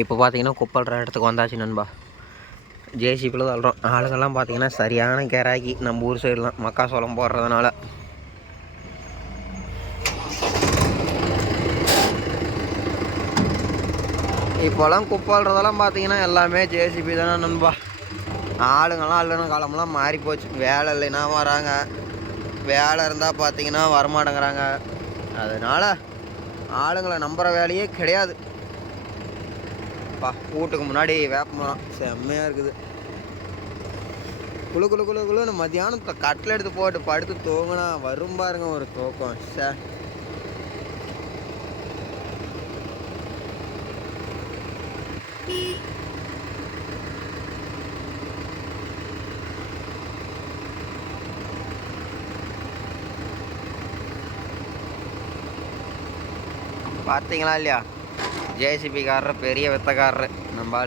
இப்போ பார்த்தீங்கன்னா குப்பல்ற இடத்துக்கு வந்தாச்சு நண்பா. ஜேசிபியில் தள்ளுறோம் ஆளுங்கள்லாம் பார்த்தீங்கன்னா சரியான கேராக்கி நம்ம ஊர் சைடுலாம் மக்காசோளம் போடுறதுனால. இப்போலாம் குப்பாடுறதெல்லாம் பார்த்தீங்கன்னா எல்லாமே ஜேசிபி தானே நண்பா. ஆளுங்கள்லாம் அல்லன காலம்லாம் மாறி போச்சு. வேலை இல்லைன்னா வராங்க. வேலை இருந்தால் பார்த்தீங்கன்னா வரமாட்டேங்கிறாங்க. அதனால் ஆளுங்களை நம்புகிற வேலையே கிடையாது. பா வீட்டுக்கு முன்னாடி வேப்பமரம் செம்மையாக இருக்குது. குளு குளு குளு குளுன்னு மதியானம் கட்டில் எடுத்து போட்டு படுத்து தூங்கினா வரும் பாருங்க ஒரு தூக்கம். சே பார்த்தீங்களா இல்லையா? ஜேசிபிக்காரர் பெரிய வித்தக்காரர். நம்ம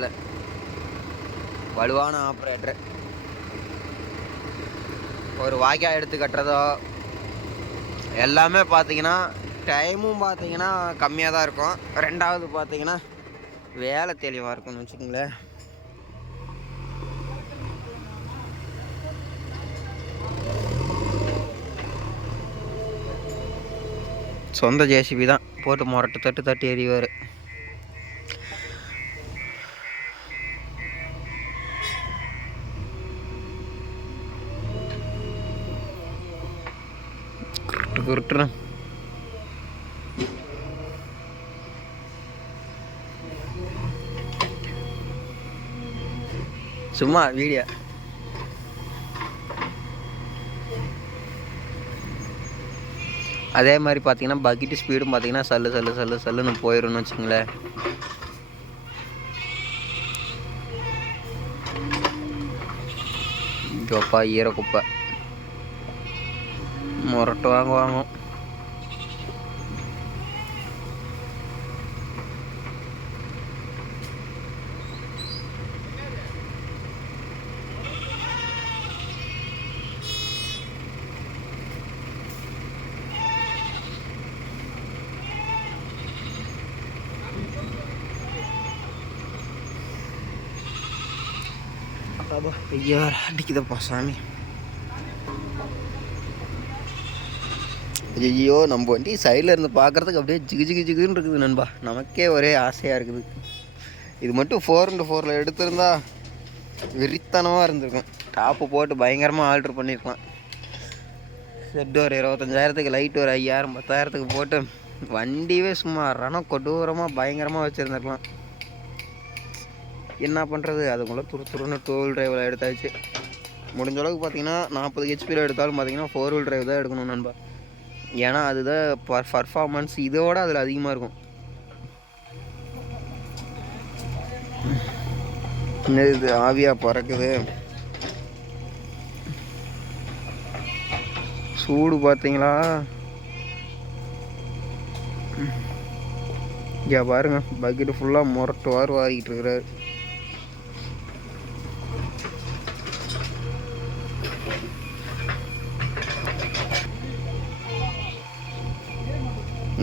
வலுவான ஆப்ரேட்டர் ஒரு வாய்க்கா எடுத்து கட்டுறதோ எல்லாமே பார்த்தீங்கன்னா டைமும் பார்த்தீங்கன்னா கம்மியாக தான் இருக்கும். ரெண்டாவது பார்த்தீங்கன்னா வேலை தெளிவாக இருக்கும்னு வச்சுக்கோங்களேன். சொந்த ஜேசிபி தான். போட்டு முரட்டு தட்டு தட்டி எறிவார். குருட்டு சும்மா வீடியோ அதே மாதிரி பார்த்தீங்கன்னா பக்கெட்டு ஸ்பீடும் பார்த்தீங்கன்னா சல்லு சல்லு சல்லு சல்லுன்னு போயிடும்னு வச்சுங்களேன் ஜோப்பா ஈர குப்பை முரட்டு வாங்க வாங்கும் அப்பா ஐயா அடிக்குதப்பா சாமி ஐயோ நம்ம வண்டி சைடில் இருந்து பார்க்குறதுக்கு அப்படியே ஜிகு ஜிகு ஜிகுன்னு இருக்குது நண்பா. நமக்கே ஒரே ஆசையாக இருக்குது. இது மட்டும் ஃபோர் இன்ட்டு ஃபோரில் எடுத்திருந்தா வெறித்தனமாக இருந்திருக்கும். டாப்பு போட்டு பயங்கரமாக ஆல்ட்ரு பண்ணியிருக்கலாம் செட் ஒரு இருபத்தஞ்சாயிரத்துக்கு லைட் ஒரு ஐயாயிரம் பத்தாயிரத்துக்கு போட்டு வண்டியே சும்மா ரணம் கொடூரமாக பயங்கரமாக வச்சுருந்துருக்கலாம். என்ன பண்ணுறது அதுக்குள்ளே துரு துருன்னு டூ வீல் டிரைவில் எடுத்தாச்சு. முடிஞ்ச அளவுக்கு பார்த்தீங்கன்னா நாற்பது ஹெச்பியில் எடுத்தாலும் பார்த்தீங்கன்னா ஃபோர் வீல் டிரைவ் தான் எடுக்கணும் நண்பா. ஏன்னா அதுதான் பர் பர்ஃபார்மன்ஸ் இதோட அதில் அதிகமாக இருக்கும். இது ஆவியாக பறக்குது. சூடு பார்த்தீங்களா? இங்கே பாருங்க பக்கெட்டு ஃபுல்லாக முரட்டு வார் வாரிக்கிட்டு இருக்கிறாரு.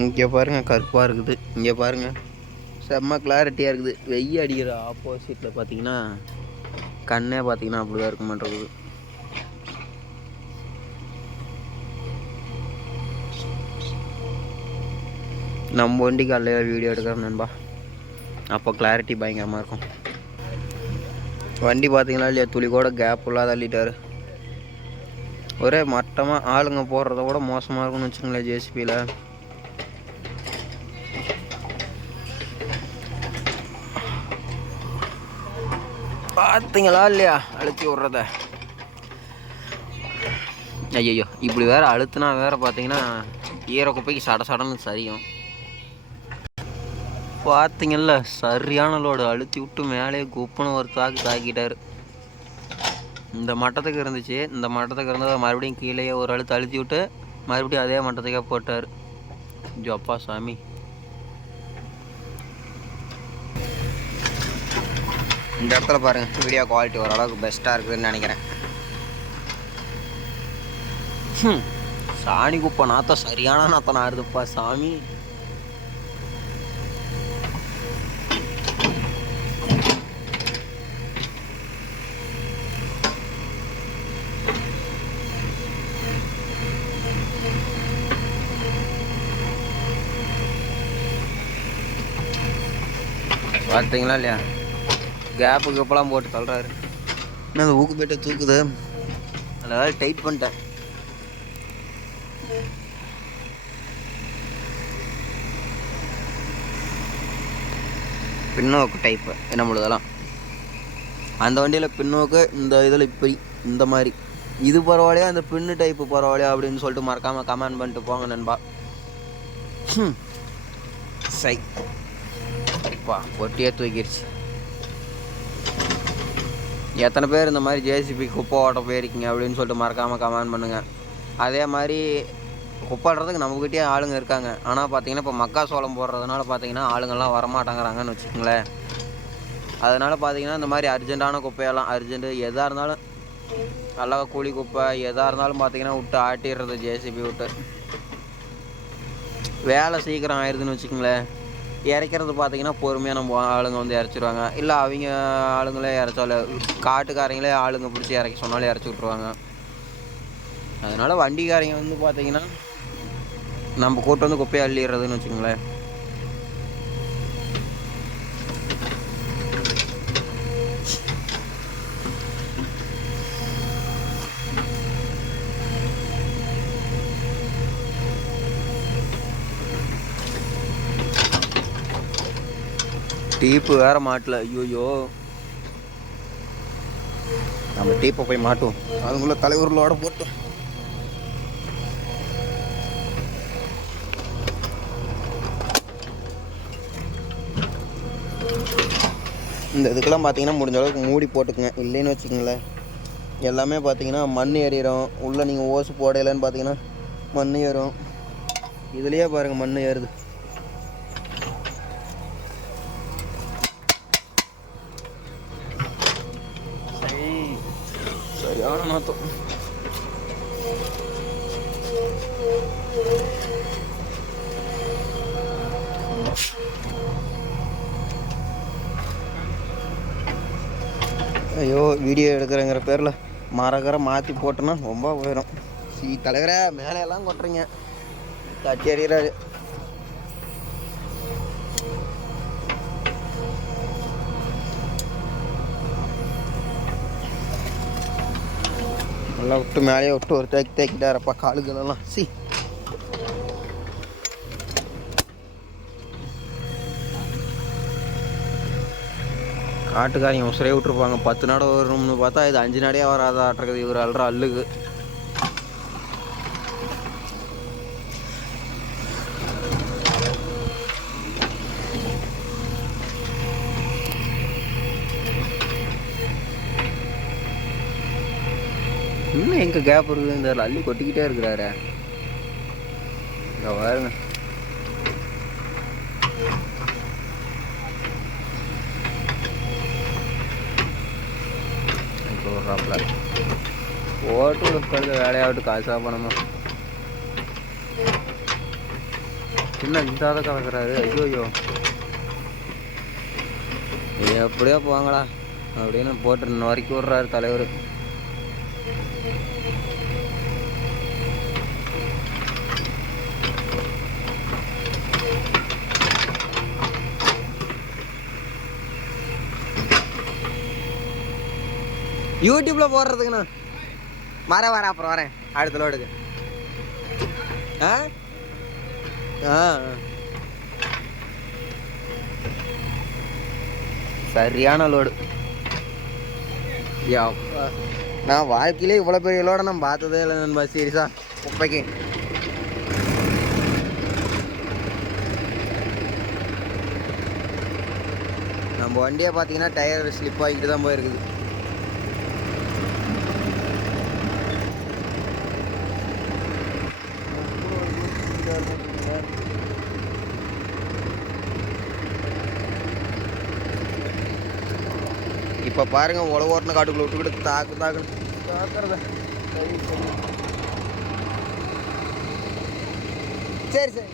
இங்கே பாருங்கள் கருப்பாக இருக்குது. இங்கே பாருங்கள் செம்ம கிளாரிட்டியாக இருக்குது. வெய்ய அடிக்கிற ஆப்போசிட்டில் பார்த்தீங்கன்னா கண்ணே பார்த்தீங்கன்னா அப்படி தான் இருக்க மாட்டேங்குது. நம்ம வண்டிக்கு காலையில் வீடியோ எடுக்கிறோம் நண்பா. அப்போ கிளாரிட்டி பயங்கரமாக இருக்கும். வண்டி பார்த்தீங்களா இல்லையா? துளி கூட கேப் இல்லாத தள்ளிட்டாரு. ஒரே மட்டமாக ஆளுங்க போடுறத விட மோசமாக இருக்கும்னு வச்சுங்களேன் ஜேசிபியில் பார்த்தீங்களா இல்லையா? அழுத்தி விட்றத. ஐயோ இப்படி வேற அழுத்துனா வேற பார்த்தீங்கன்னா ஈர குப்பைக்கு சட சடன்னு சரியும். பார்த்தீங்கல்ல சரியான லோடு அழுத்தி விட்டு மேலே குப்புன்னு ஒரு தாக்கு தாக்கிட்டார். இந்த மட்டத்துக்கு இருந்துச்சு. இந்த மட்டத்துக்கு இருந்ததை மறுபடியும் கீழேயே ஒரு அழுத்து அழுத்தி விட்டு மறுபடியும் அதே மட்டத்துக்கே போட்டார். ஜப்பா சாமி. இந்த இடத்துல பாருங்க வீடியோ குவாலிட்டி ஓரளவுக்கு பெஸ்ட்டாக இருக்குதுன்னு நினைக்கிறேன். சாணி குப்பை நாத்தம் சரியான நாத்தம் ஆறுதுப்பா சாமி. பார்த்தீங்களா இல்லையா? கேப்பு கப்பெல்லாம் போட்டு தள்ளுறாரு. என்ன அந்த ஊக்கு போயிட்டு தூக்குது? அதில் டைட் பண்ணிட்டேன். பின்னோக்கு டைப்பு நம்மளுதெல்லாம் அந்த வண்டியில் பின்னோக்கு இந்த இதில் இப்படி இந்த மாதிரி. இது பரவாயில்லையா அந்த பின்னு டைப்பு பரவாயில்லையா அப்படின்னு சொல்லிட்டு மறக்காமல் கமெண்ட் பண்ணிட்டு போங்க நண்பா. சை. பா பொட்டியே தூக்கிடுச்சு எத்தனை பேர் இந்த மாதிரி ஜேசிபி குப்பை ஓட்ட போயிருக்கீங்க அப்படின்னு சொல்லிட்டு மறக்காமல் கமெண்ட் பண்ணுங்கள் அதே மாதிரி குப்பாடுறதுக்கு நம்மக்கிட்டே ஆளுங்க இருக்காங்க. ஆனால் பார்த்தீங்கன்னா இப்போ மக்கா சோளம் போடுறதுனால பார்த்தீங்கன்னா ஆளுங்கள்லாம் வரமாட்டேங்கிறாங்கன்னு வச்சுக்கோங்களேன். அதனால் பார்த்தீங்கன்னா இந்த மாதிரி அர்ஜென்ட்டான குப்பையெல்லாம் அர்ஜென்ட்டு எதாக இருந்தாலும் நல்லா கூலி குப்பை எதாக இருந்தாலும் பார்த்தீங்கன்னா விட்டு ஆட்டிடுறது ஜேசிபி விட்டு. வேலை சீக்கிரம் ஆயிடுதுன்னு வச்சுக்கோங்களேன். இறைக்கிறது பார்த்தீங்கன்னா பொறுமையாக நம்ம ஆளுங்க வந்து இறச்சிருவாங்க. இல்லை அவங்க ஆளுங்களே இறச்சாலும் காட்டுக்காரங்களே ஆளுங்க பிடிச்சி இறக்கி சொன்னாலும் இறச்சி விட்ருவாங்க அதனால் வண்டிக்காரங்க வந்து பார்த்தீங்கன்னா நம்ம கூட்டு வந்து குப்பையை அள்ளிடுறதுன்னு வச்சுக்கோங்களேன். டீப்பு வேற மாட்டல. ஐயோயோ. நம்ம டீப்பை போய் மாட்டுவோம். அதுக்குள்ள தலைவர்களோட போட்டோம் இந்த இதுக்கெல்லாம் பார்த்தீங்கன்னா முடிஞ்ச அளவுக்கு மூடி போட்டுக்குங்க. இல்லைன்னு வச்சுக்கோங்களேன். எல்லாமே பார்த்தீங்கன்னா மண் ஏறிடும். உள்ளே நீங்கள் ஓசு போடையிலன்னு பார்த்தீங்கன்னா மண் ஏறும். இதுலேயே பாருங்கள் மண் ஏறுது. சரியான நாத்தம் ஐயோ வீடியோ எடுக்கிறேங்கிற பேரில் மரகரை மாற்றி போட்டோன்னா ரொம்ப போயிடும் சி தலைவரே மேலே எல்லாம் கொட்டுறீங்க. தட்டி அடிக்கிறாரு நல்லா விட்டு மேலேயே விட்டு ஒரு தேக்கி தேக்கிட்டாரப்பா காலுகளெல்லாம். சி. காட்டுக்காரங்க உசுரே விட்டுருப்பாங்க. பத்து நாடு வரும்னு பார்த்தா இது அஞ்சு நாடே வராதாட்டுருக்குது இவர் அல்ற அல்லுக்கு. எங்க கேப் இருக்குதுன்னு தெரியல அள்ளி கொட்டிக்கிட்டே இருக்கிறாரு. இங்க பாருங்க. இப்போ விட்றாப்புல ஓட்டு உட்காந்து வேலையாகட்டு காசாக பணமா என்ன இந்தாத கலக்குறாரு. ஐயோ ஐயோ எப்படியோ போவாங்களா அப்படின்னு போட்டு இன்ன வரைக்கும் விட்றாரு தலைவர். யூடியூப்ல போடுறதுக்குண்ணா வர வரேன் அப்புறம் வரேன். அடுத்த லோடுக்கு ஆ? ஆ ஆ. சரியான லோடு யப்பா. நான் வாழ்க்கையிலே இவ்வளோ பெரிய லோடை நான் பார்த்ததே இல்லை நண்பா சீரியஸா குப்பைக்கு. நம்ம வண்டியை பார்த்தீங்கன்னா டயர் ஸ்லிப் ஆகிட்டு தான் போயிருக்குது. இப்போ பாருங்க உழவு ஓட்டின காட்டுக்குள்ள விட்டுக்கிட்டு தாக்கு தாக்கு. தாக்குறத. சரி சரி.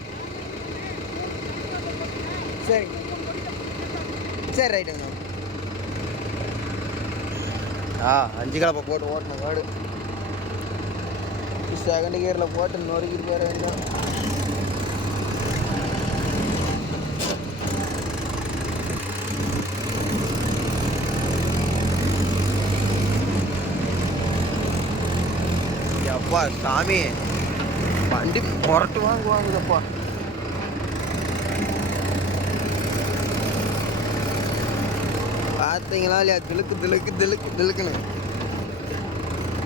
சரி. சரி ரைட்டுங்க ஆ அஞ்சு கலப்பை போட்டு ஓட்டின காடு. செகண்ட் கியரில் போட்டு நொறுக்கிட்டு போயிட வேண்டாம் அப்பா சாமி வண்டி புரட்டு வாங்குவாங்கப்பா பார்த்தீங்களா இல்லையா திலுக்கு திலுக்கு திலுக்கு திலுக்குன்னு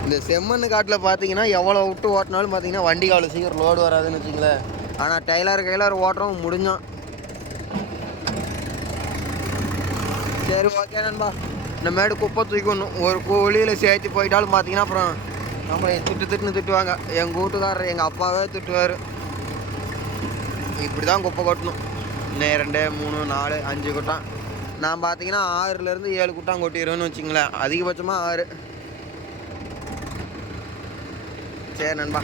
இந்த செம்மண்ணு காட்டில் பார்த்தீங்கன்னா எவ்வளோ விட்டு ஓட்டினாலும் பார்த்தீங்கன்னா வண்டிக்கு அவ்வளோ சீக்கிரம் லோடு வராதுன்னு வச்சுங்களேன் ஆனால் டெய்லர் கைலர் ஓட்டுறவும் முடிஞ்சான் சரி ஓகே நண்பா இந்த மேடு குப்பை தூக்கணும் ஒரு கூலியில் சேர்த்து போயிட்டாலும் பார்த்தீங்கன்னா அப்புறம் நம்மளை திட்டு திட்டுன்னு திட்டுவாங்க எங்கள் வீட்டுக்காரர் எங்கள் அப்பாவே திட்டுவார் இப்படி தான் குப்பை கொட்டணும் இன்னும் ரெண்டு மூணு நாலு அஞ்சு குட்டான் நான் பார்த்தீங்கன்னா ஆறுலேருந்து ஏழு குட்டான் கொட்டிடுவேன்னு வச்சுங்களேன் அதிகபட்சமாக ஆறு சரி நண்பா